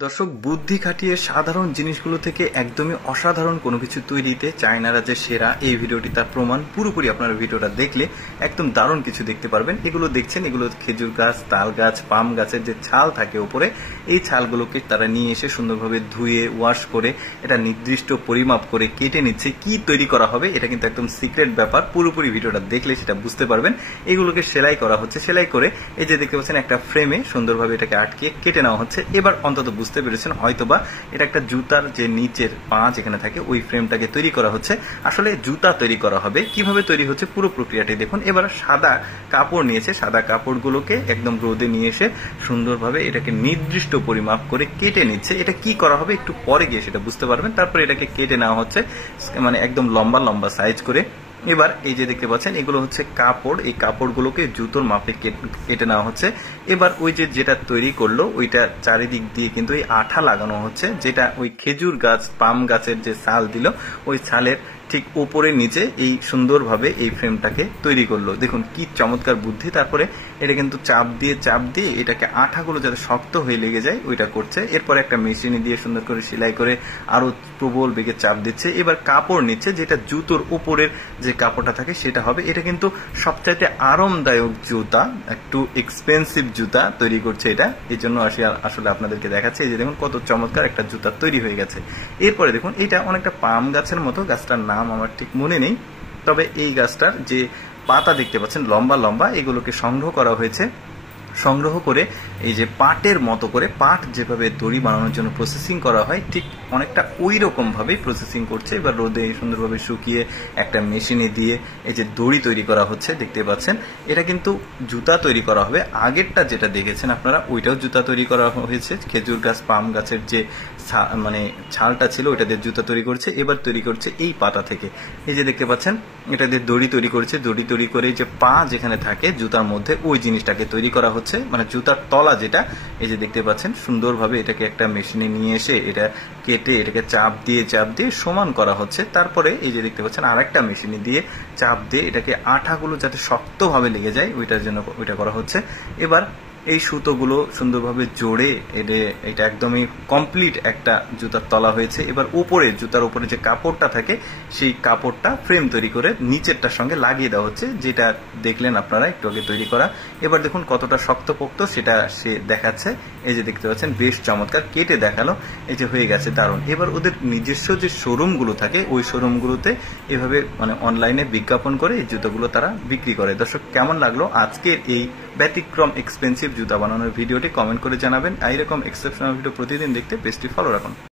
দর্শক, বুদ্ধি খাটিয়ে সাধারণ জিনিসগুলো থেকে একদমই অসাধারণ কোনো কিছু তৈরিতে চায়নারা যে সেরা, এই ভিডিওটি তার প্রমাণ। পুরোপুরি আপনারা ভিডিওটা দেখলে একদম দারুণ কিছু দেখতে পারবেন। এগুলো দেখছেন, এগুলো খেজুর গাছ, তাল গাছ, পাম গাছের যে ছাল থাকে উপরে, এই ছালগুলোকে তারা নিয়ে এসে সুন্দরভাবে ধুয়ে ওয়াশ করে এটা নির্দিষ্ট পরিমাপ করে কেটে নিচ্ছে। কি তৈরি করা হবে এটা কিন্তু একদম সিক্রেট ব্যাপার, পুরোপুরি ভিডিওটা দেখলে সেটা বুঝতে পারবেন। এগুলোকে সেলাই করা হচ্ছে, সেলাই করে এই যে দেখতে পাচ্ছেন একটা ফ্রেমে সুন্দরভাবে এটাকে আটকে কেটে নেওয়া হচ্ছে। এবার অন্তত বুঝতে পেরেছেন হয়তোবা এটা একটা জুতার যে নিচের পা যেখানে থাকে ওই ফ্রেমটাকে তৈরি করা হচ্ছে। আসলে জুতা তৈরি করা হবে, কিভাবে তৈরি হচ্ছে পুরো প্রক্রিয়াটি দেখুন। এবার সাদা কাপড় নিয়েছে, সাদা কাপড়গুলোকে একদম রোদে নিয়ে এসে সুন্দরভাবে এটাকে নির্দিষ্ট পরিমাপ করে কেটে নিচ্ছে। এটা কি করা হবে একটু পরে গিয়ে সেটা বুঝতে পারবেন। তারপরে এটাকে কেটে নেওয়া হচ্ছে, মানে একদম লম্বা লম্বা সাইজ করে। এবার এই যে দেখতে পাচ্ছেন এগুলো হচ্ছে কাপড়, এই কাপড়গুলোকে জুতোর মাপে কেটে নেওয়া হচ্ছে। এবার ওই যেটা তৈরি করলো ওইটা চারিদিক দিয়ে কিন্তু এই আঠা লাগানো হচ্ছে, যেটা ওই খেজুর গাছ, পাম গাছের যে ছাল দিল ওই ছালের ঠিক উপরে নিচে এই সুন্দরভাবে এই ফ্রেমটাকে তৈরি করলো। দেখুন কি চমৎকার বুদ্ধি। তারপরে এটা কিন্তু চাপ দিয়ে এটাকে আঠাগুলো যাতে শক্ত হয়ে লেগে যায় ওইটা করছে। এরপরে একটা মেশিনে দিয়ে সুন্দর করে সেলাই করে আরো প্রবল বেগে চাপ দিচ্ছে। এবার কাপড় নিচ্ছে, যেটা জুতোর উপরের যে কাপড়টা থাকে সেটা হবে। এটা কিন্তু সবচাইতে আরামদায়ক জুতা, একটু এক্সপেন্সিভ জুতা তৈরি করছে এটা, এই জন্য আসলে আপনাদেরকে দেখাচ্ছে। এই যে দেখুন কত চমৎকার একটা জুতা তৈরি হয়ে গেছে। এরপরে দেখুন এটা অনেকটা পাম গাছের মতো, গাছটার নাম আমার ঠিক মনে নেই, তবে এই গাছটার যে পাতা দেখতে পাচ্ছেন লম্বা লম্বা, এগুলোকে সংগ্রহ করা হয়েছে। সংগ্রহ করে এই যে পাটের মতো করে, পাট যেভাবে দড়ি বানানোর জন্য প্রসেসিং করা হয় ঠিক অনেকটা ওই রকম ভাবে প্রসেসিং করছে। এবার রোদে সুন্দরভাবে শুকিয়ে একটা মেশিনে দিয়ে এই যে দড়ি তৈরি করা হচ্ছে দেখতে পাচ্ছেন। এটা কিন্তু জুতা তৈরি করা হবে। আগেরটা যেটা দেখেছেন আপনারা ওইটাও জুতা তৈরি করা হয়েছে, খেজুর গাছ, পাম গাছের যে মানে ছালটা ছিল ওইটা দিয়ে জুতা তৈরি করছে। এবার তৈরি করছে এই পাতা থেকে, এই যে দেখতে পাচ্ছেন এটা দিয়ে দড়ি তৈরি করছে। দড়ি তৈরি করে যে পা যেখানে থাকে জুতার মধ্যে ওই জিনিসটাকে তৈরি করা হচ্ছে, মানে জুতার তলা যেটা, এই যে দেখতে পাচ্ছেন সুন্দরভাবে এটাকে একটা মেশিনে নিয়ে এসে এটা কেটে এটাকে চাপ দিয়ে সমান করা হচ্ছে। তারপরে এই যে দেখতে পাচ্ছেন আরেকটা মেশিনে দিয়ে চাপ দিয়ে এটাকে আঠাগুলো যাতে শক্তভাবে লেগে যায় ওইটার জন্য ওইটা করা হচ্ছে। এবার এই সুতোগুলো সুন্দরভাবে জোড়ে এটা একদমই কমপ্লিট একটা জুতার তলা হয়েছে। এবার উপরে জুতার উপরে যে কাপড়টা থাকে সেই কাপড়টা ফ্রেম তৈরি করে নিচেরটার সঙ্গে লাগিয়ে দেওয়া হচ্ছে, যেটা দেখলেন আপনারা একটু আগে তৈরি করা। এবার দেখুন কতটা শক্তপোক্ত সেটা সে দেখাচ্ছে। এই যে দেখতে পাচ্ছেন বেশ চমৎকার কেটে দেখালো, এই যে হয়ে গেছে দারুণ। এবার ওদের নিজস্ব যে শোরুমগুলো থাকে ওই শোরুমগুলোতে এভাবে মানে অনলাইনে বিজ্ঞাপন করে এই জুতোগুলো তারা বিক্রি করে। দর্শক, কেমন লাগলো আজকের এই ব্যতিক্রম এক্সপেন্সিভ জুতা বানানোর ভিডিওটি কমেন্ট করে জানাবেন। এইরকম এক্সেপশনাল ভিডিও প্রতিদিন দেখতে পেজটি ফলো রাখুন।